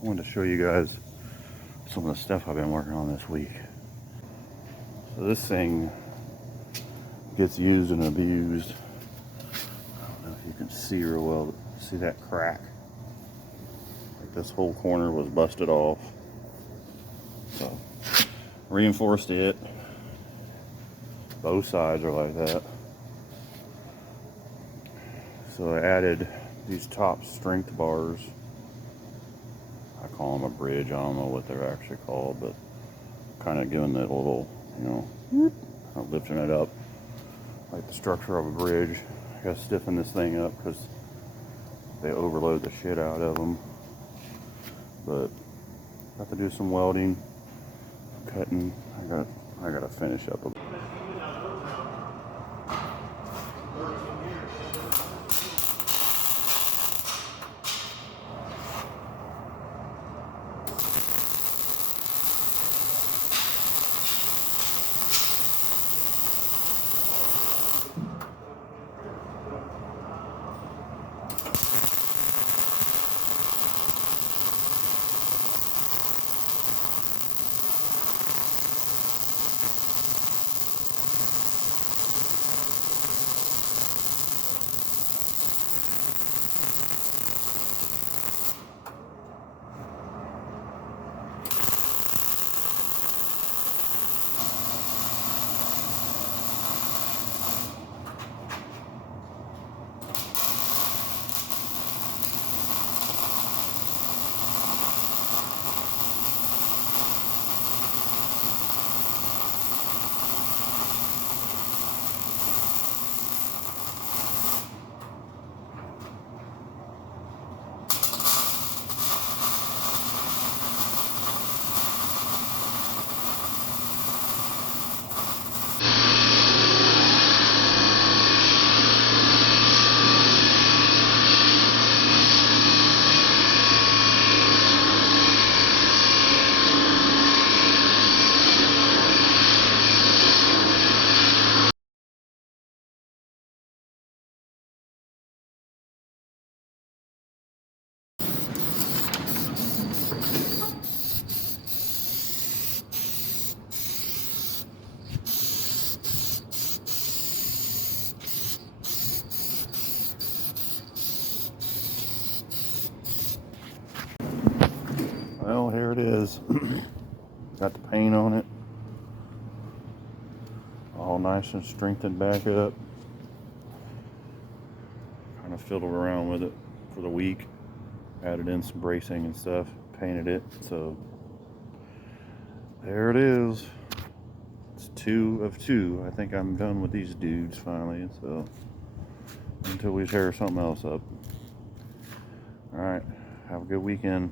I wanted to show you guys some of the stuff I've been working on this week. So this thing gets used and abused. I don't know if you can see real well. See that crack? Like this whole corner was busted off. So reinforced it. Both sides are like that. So I added these top strength bars. I call them a bridge. I don't know what they're actually called, but kind of giving it a little, lifting it up like the structure of a bridge. I gotta stiffen this thing up because they overload the shit out of them. But have to do some welding, cutting. I gotta finish up a bit. Well, here it is. Got the paint on it. All nice and strengthened back up. Kind of fiddled around with it for the week. Added in some bracing and stuff. Painted it. So there it is. It's 2 of 2. I think I'm done with these dudes finally. So until we tear something else up. Alright. Have a good weekend.